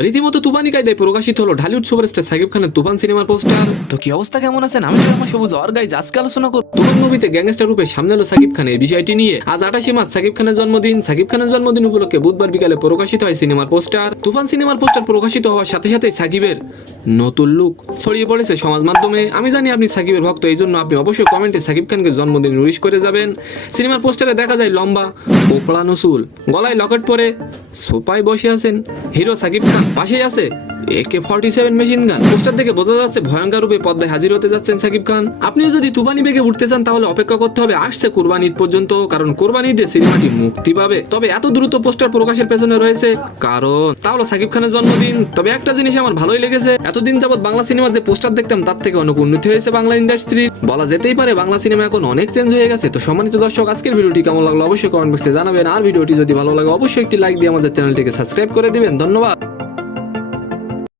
রীতিমতো তুফানি কায়দায় প্রকাশিত হলো ঢালিউড সুপারস্টার সাকিব খানের তুফান সিনেমার পোস্টার। তো কি অবস্থা, কেমন আছেন? আমি রহমান সবুজ আর গাইজ আজকে আলোচনা করব তুফান মুভিতে গ্যাংস্টার রূপে সামনে এলো সাকিব খান। এই বিষয়টি নিয়ে আজ 28 মার্চ সাকিব খানের জন্মদিন। সাকিব খানের জন্মদিন উপলক্ষে বুধবার বিকালে প্রকাশিত হয় সিনেমার পোস্টার। তুফান সিনেমার পোস্টার প্রকাশিত হওয়ার সাথে সাথেই সাকিবের নতুন লুক ছড়িয়ে পড়েছে সমাজ মাধ্যমে। আমি জানি আপনি সাকিবের ভক্ত, এই জন্য আপনি অবশ্যই কমেন্টে সাকিব খানকে জন্মদিন উইশ করে যাবেন। সিনেমার পোস্টারে দেখা যায় লম্বা পোকড়ানো চুল, গলায় লকেট পরে সোফায় বসে আছেন হিরো সাকিব খান, পাশেই আছে AK-47 মেশিন গান। পোস্টার দেখে বোঝা যাচ্ছে ভয়ঙ্কর রূপে পর্দায় হাজির হতে যাচ্ছেন সাকিব খান। আপনিও যদি তুফানি বেগে উঠতে চান তাহলে অপেক্ষা করতে হবে আসছে কোরবানি ঈদ পর্যন্ত, কারণ কোরবানি ঈদে সিনেমাটি মুক্তি পাবে। তবে এত দ্রুত পোস্টার প্রকাশের পেছনে রয়েছে কারণ, তা হলো সাকিব খানের জন্মদিন। তবে একটা জিনিস আমার ভালোই লেগেছে, এতদিন যাবত বাংলা সিনেমা যে পোস্টার দেখতাম তার থেকে অনেক উন্নতি হয়েছে বাংলা ইন্ডাস্ট্রি। বলা যেতেই পারে বাংলা সিনেমা এখন অনেক চেঞ্জ হয়ে গেছে। তো সম্মানিত দর্শক, আজকের ভিডিওটি কেমন লাগলো অবশ্যই কমেন্ট বক্সে জানাবেন। আর ভিডিওটি যদি ভালো লাগে অবশ্যই একটি লাইক দিয়ে আমাদের চ্যানেলটিকে সাবস্ক্রাইব করে দিবেন। ধন্যবাদ।